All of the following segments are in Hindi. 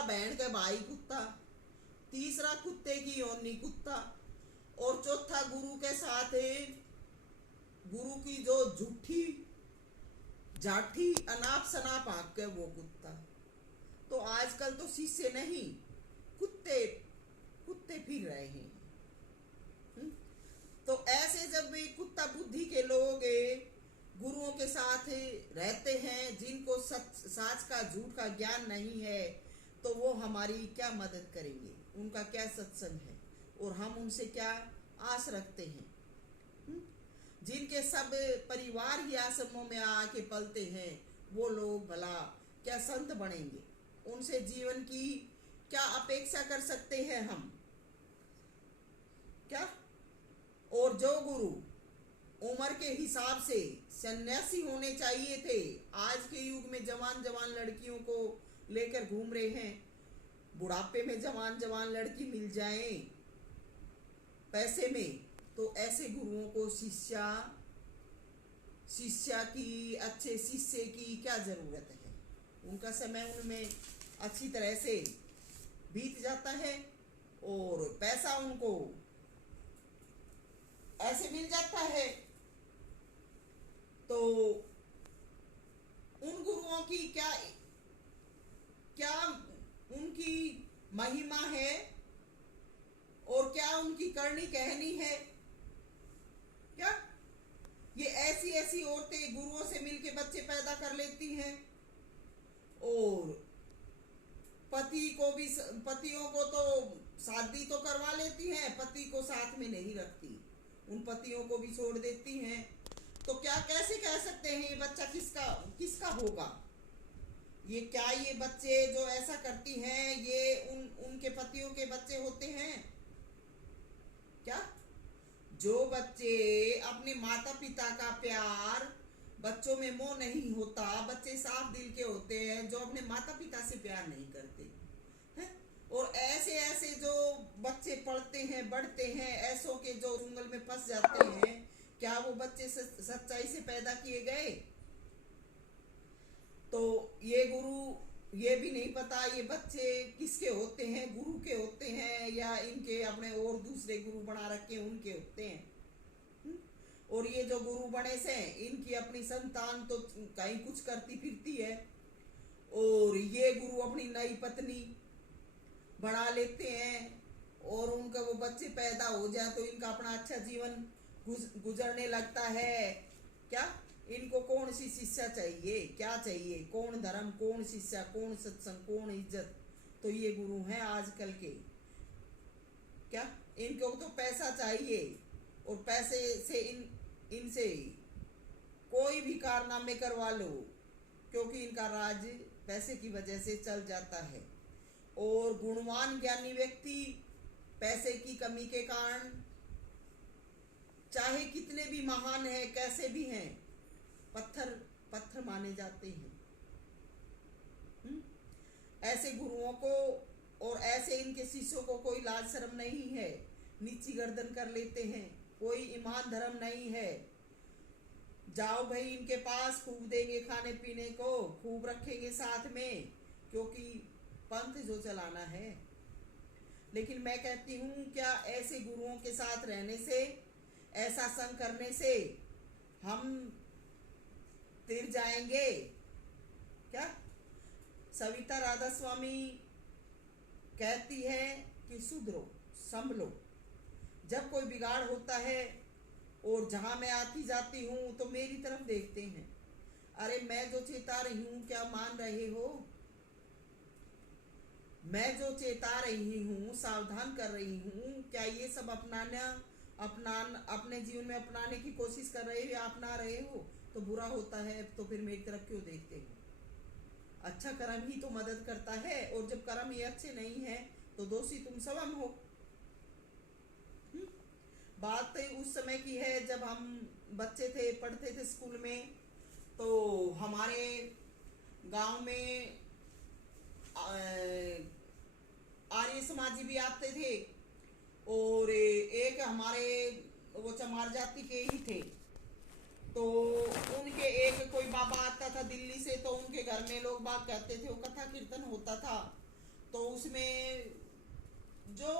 दूसरा बहन के भाई कुत्ता, तीसरा कुत्ते की योनि कुत्ता, और चौथा गुरु के साथ गुरु की जो झूठी जाठी अनाप शनाप आंख के वो कुत्ता। तो आजकल तो शिष्य नहीं कुत्ते कुत्ते फिर रहे हैं। तो ऐसे जब वे कुत्ता बुद्धि के लोग गुरुओं के साथ रहते हैं, जिनको साच का झूठ का ज्ञान नहीं है, तो वो हमारी क्या मदद करेंगे, उनका क्या सत्संग है और हम उनसे क्या आस रखते हैं। जिनके सब परिवार ही आश्रमों में आके पलते हैं, वो लोग भला क्या संत बनेंगे, उनसे जीवन की क्या अपेक्षा कर सकते हैं हम क्या। और जो गुरु उम्र के हिसाब से सन्यासी होने चाहिए थे, आज के युग में जवान जवान लड़कियों को लेकर घूम रहे हैं। बुढ़ापे में जवान जवान लड़की मिल जाए पैसे में, तो ऐसे गुरुओं को शिष्या की, अच्छे शिष्य की क्या जरूरत है। उनका समय उनमें अच्छी तरह से बीत जाता है और पैसा उनको ऐसे मिल जाता है। तो उन गुरुओं की क्या क्या उनकी महिमा है और क्या उनकी करनी कहनी है क्या। ये ऐसी ऐसी औरतें गुरुओं से मिलके बच्चे पैदा कर लेती हैं और पतियों को तो शादी तो करवा लेती हैं, पति को साथ में नहीं रखती, उन पतियों को भी छोड़ देती हैं। तो क्या कैसे कह सकते हैं ये बच्चा किसका होगा। ये क्या ये बच्चे जो ऐसा करती हैं ये उनके पतियों के बच्चे होते हैं क्या। जो बच्चे अपने माता पिता का प्यार, बच्चों में मोह नहीं होता, बच्चे साफ दिल के होते हैं जो अपने माता पिता से प्यार नहीं करते हैं। और ऐसे ऐसे जो बच्चे पढ़ते हैं बढ़ते हैं, ऐसों के जो उंगल में फंस जाते हैं, क्या वो बच्चे सच्चाई से पैदा किए गए। तो ये गुरु ये भी नहीं पता ये बच्चे किसके होते हैं, गुरु के होते हैं या इनके अपने और दूसरे गुरु बना रखे उनके होते हैं। और ये जो गुरु बने से इनकी अपनी संतान तो कहीं कुछ करती फिरती है और ये गुरु अपनी नई पत्नी बना लेते हैं और उनका वो बच्चे पैदा हो जाए तो इनका अपना अच्छा जीवन गुजरने लगता है क्या। इनको कौन सी शिक्षा चाहिए, क्या चाहिए, कौन धर्म, कौन शिक्षा, कौन सत्संग, कौन इज्जत। तो ये गुरु हैं आजकल के क्या। इनको तो पैसा चाहिए और पैसे से इनसे कोई भी कारनामे करवा लो, क्योंकि इनका राज पैसे की वजह से चल जाता है। और गुणवान ज्ञानी व्यक्ति पैसे की कमी के कारण चाहे कितने भी महान है, कैसे भी हैं, पत्थर माने जाते हैं। ऐसे गुरुओं को और ऐसे इनके शिष्यों को कोई लाज शर्म नहीं है, नीची गर्दन कर लेते हैं, कोई ईमान धर्म नहीं है। जाओ भाई इनके पास, खूब देंगे खाने पीने को, खूब रखेंगे साथ में, क्योंकि पंथ जो चलाना है। लेकिन मैं कहती हूँ क्या ऐसे गुरुओं के साथ रहने से, ऐसा संग करने से हम तिर जाएंगे क्या। सविता राधा स्वामी कहती है कि सुधरो, संभलो। जब कोई बिगाड़ होता है और जहां मैं आती जाती हूँ तो मेरी तरफ देखते हैं, अरे मैं जो चेता रही हूँ क्या मान रहे हो, मैं जो चेता रही हूँ, सावधान कर रही हूँ, क्या ये सब अपने जीवन में अपनाने की कोशिश कर रहे हो या अपना रहे हो। तो बुरा होता है तो फिर मेरी तरफ क्यों देखते हो। अच्छा कर्म ही तो मदद करता है, और जब कर्म ये अच्छे नहीं है तो दोषी तुम स्वयं हो। बात उस समय की है जब हम बच्चे थे, पढ़ते थे स्कूल में, तो हमारे गांव में आर्य समाजी भी आते थे और एक हमारे वो चमार जाति के ही थे। तो उनके एक कोई बाबा आता था दिल्ली से, तो उनके घर में लोग बाग कहते थे, वो कथा कीर्तन होता था। तो उसमें जो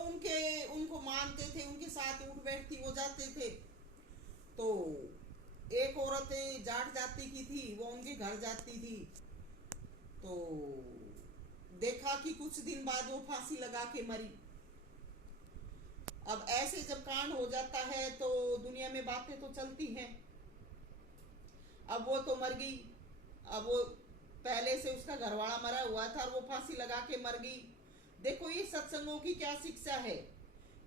उनको मानते थे उनके साथ उठ बैठती हो जाते थे। तो एक औरत जाट जाति की थी, वो उनके घर जाती थी। तो देखा कि कुछ दिन बाद वो फांसी लगा के मरी। अब ऐसे जब कांड हो जाता है तो दुनिया में बातें तो चलती हैं। अब वो तो मर गई, अब वो पहले से उसका घरवाला मरा हुआ था और वो फांसी लगा के मर गई। देखो ये सत्संगों की क्या शिक्षा है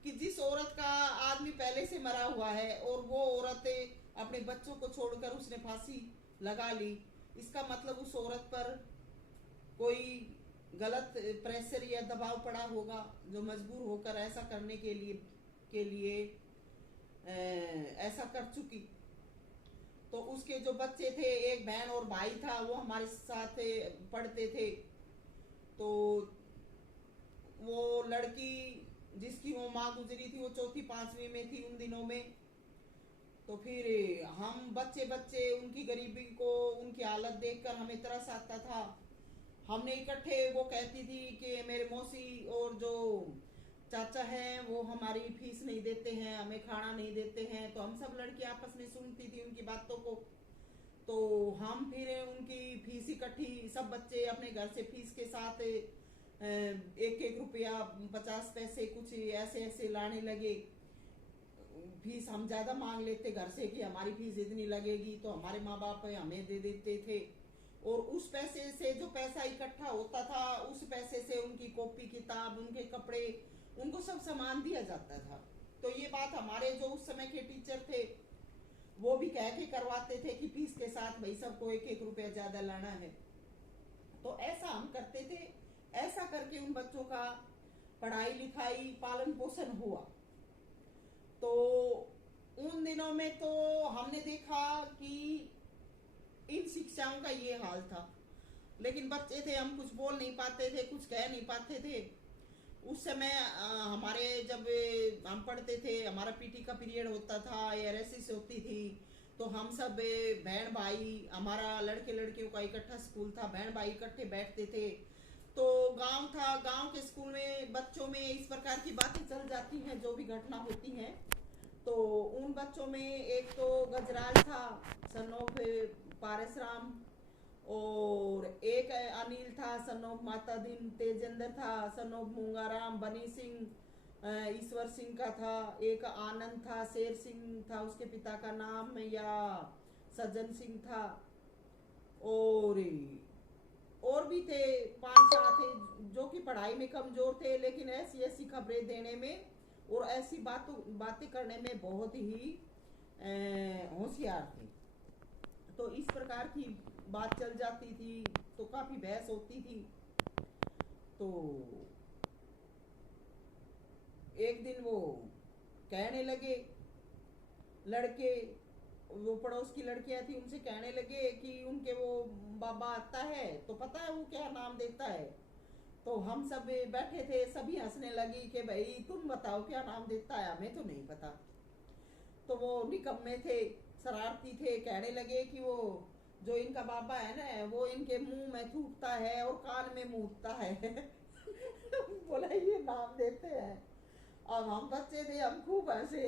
कि जिस औरत का आदमी पहले से मरा हुआ है और वो औरत अपने बच्चों को छोड़कर उसने फांसी लगा ली, इसका मतलब उस औरत पर कोई गलत प्रेशर या दबाव पड़ा होगा जो मजबूर होकर ऐसा करने के लिए ऐसा कर चुकी। तो उसके जो बच्चे थे, एक बहन और भाई था, वो हमारे साथ पढ़ते थे। तो वो लड़की जिसकी वो माँ गुजरी थी वो चौथी पांचवी में थी उन दिनों में। तो फिर हम बच्चे बच्चे उनकी गरीबी को, उनकी हालत देखकर हमें तरस आता था। हमने इकट्ठे, वो कहती थी कि मेरे मौसी और जो चाचा हैं वो हमारी फीस नहीं देते हैं, हमें खाना नहीं देते हैं। तो हम सब लड़की आपस में सुनती थी उनकी बातों को। तो हम फिर उनकी फीस इकट्ठी, सब बच्चे अपने घर से फीस के साथ एक एक रुपया 50 पैसे कुछ ऐसे ऐसे लाने लगे। फीस हम ज्यादा मांग लेते घर से कि हमारी फीस इतनी लगेगी, तो हमारे माँ बाप हमें दे देते थे। और उस पैसे से, जो पैसा इकट्ठा होता था, उस पैसे से उनकी कॉपी किताब, उनके कपड़े, उनको सब सामान दिया जाता था। तो ये बात हमारे जो उस समय के टीचर थे वो भी कह के करवाते थे कि फीस के साथ भाई सबको एक एक रुपया ज्यादा लाना है। तो ऐसा हम करते थे। ऐसा करके उन बच्चों का पढ़ाई लिखाई पालन पोषण हुआ। तो उन दिनों में तो हमने देखा कि इन शिक्षाओं का ये हाल था। लेकिन बच्चे थे, हम कुछ बोल नहीं पाते थे, कुछ कह नहीं पाते थे। उस समय हमारे जब हम पढ़ते थे, हमारा पीटी का पीरियड होता था या रेसिस होती थी, तो हम सब बहन भाई, हमारा लड़के लड़कियों का इकट्ठा स्कूल था, बहन भाई इकट्ठे बैठते थे। तो गांव था, गांव के स्कूल में बच्चों में इस प्रकार की बातें चल जाती हैं जो भी घटना होती हैं। तो उन बच्चों में एक तो गजराज था, सन ऑफ पारसराम, और एक अनिल था सन ऑफ माता दीन, तेजेंद्र था सन ऑफ मूंगाराम, बनी सिंह ईश्वर सिंह का था, एक आनंद था, शेर सिंह था उसके पिता का नाम, या सज्जन सिंह था। और भी थे, 5-6 थे जो कि पढ़ाई में कमजोर थे, लेकिन ऐसी ऐसी खबरें देने में और ऐसी बातें करने में बहुत ही होशियार थे। तो इस प्रकार की बात चल जाती थी, तो काफी बहस होती थी। तो एक दिन वो कहने लगे लड़के, वो पड़ोस की लड़कियां थी, उनसे कहने लगे कि उनके वो बाबा आता है तो पता है वो क्या नाम देता है। तो हम सब बैठे थे, सभी हंसने लगी कि भाई तुम बताओ क्या नाम देता है, हमें तो नहीं पता। तो वो निकम्मे थे, शरारती थे, कहने लगे कि वो जो इनका बाबा है ना, वो इनके मुंह में थूकता है और कान में मूतता है। बोला ये नाम देते हैं। अब हम बच्चे थे, हम खूब हंसे।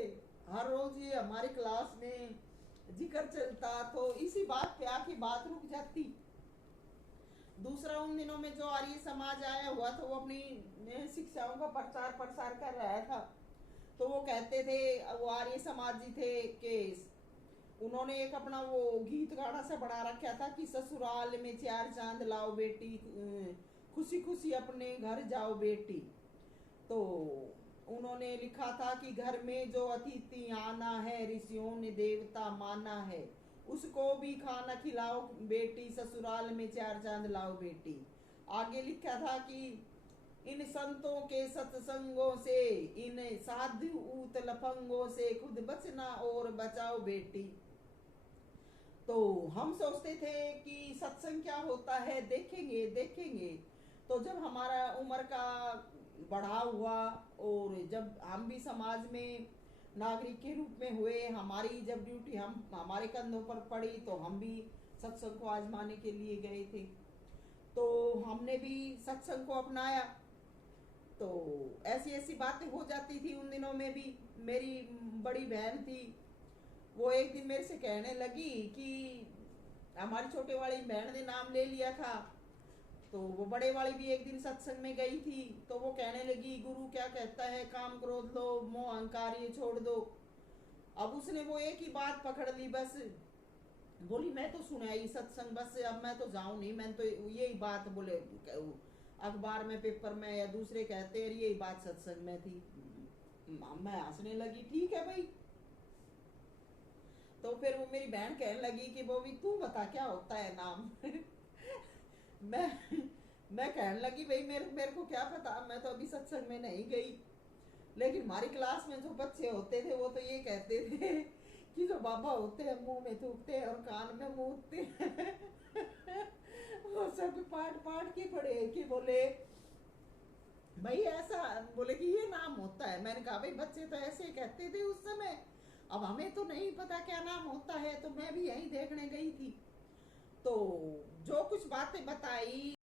हर रोज ये हमारी क्लास में जिक्र चलता, तो इसी बात पे आके बात रुक जाती। दूसरा, उन दिनों में जो आर्य समाज आया हुआ था वो अपनी शिक्षाओं का प्रचार प्रसार कर रहा था। तो वो कहते थे, वो आर्य समाजी थे कि उन्होंने एक अपना वो गीत गाना सा बना रखा था कि ससुराल में 4 चांद लाओ बेटी, खुशी खुशी अपने घर जाओ बेटी। तो उन्होंने लिखा था कि घर में जो अतिथि आना है, ऋषियों ने देवता माना है, उसको भी खाना खिलाओ बेटी, ससुराल में 4 चांद लाओ बेटी। आगे लिखा था कि इन संतों के सत्संगों से, इन साधु ऊत लफंगों से खुद बचना और बचाओ बेटी। तो हम सोचते थे कि सत्संग क्या होता है, देखेंगे देखेंगे। तो जब हमारा उम्र का बढ़ाव हुआ और जब हम भी समाज में नागरिक के रूप में हुए, हमारी जब ड्यूटी हमारे कंधों पर पड़ी, तो हम भी सत्संग को आजमाने के लिए गए थे। तो हमने भी सत्संग को अपनाया। तो ऐसी ऐसी बातें हो जाती थी उन दिनों में भी। मेरी बड़ी बहन थी, वो एक दिन मेरे से कहने लगी कि हमारी छोटे वाली बहन ने नाम ले लिया था, तो वो बड़े वाली भी एक दिन सत्संग में गई थी, तो वो कहने लगी गुरु क्या कहता है, काम क्रोध लो मोह अहंकार ये छोड़ दो। अब उसने वो एक ही बात पकड़ ली बस, बोली मैं तो सुनाई सत्संग, बस अब मैं तो जाऊं नहीं, मैं तो यही बात बोले अखबार में पेपर में या दूसरे कहते हैं यही बात सत्संग में थी। मैं हंसने लगी, ठीक है भाई। तो फिर वो मेरी बहन कहने लगी कि वो भी तू बता क्या होता है नाम। मैं मैं कहने लगी भाई मेरे मेरे को क्या पता, मैं तो अभी सत्संग में नहीं गई, लेकिन हमारी क्लास में जो बच्चे होते थे वो तो ये कहते थे कि जो बाबा होते हैं मुंह में थूकते हैं और कान में मूतते हैं। वो सब पाट पाट के पड़े कि बोले भाई ऐसा, बोले कि ये नाम होता है। मैंने कहा भाई बच्चे तो ऐसे कहते थे उस समय, अब हमें तो नहीं पता क्या नाम होता है, तो मैं भी यही देखने गई थी। तो जो कुछ बातें बताई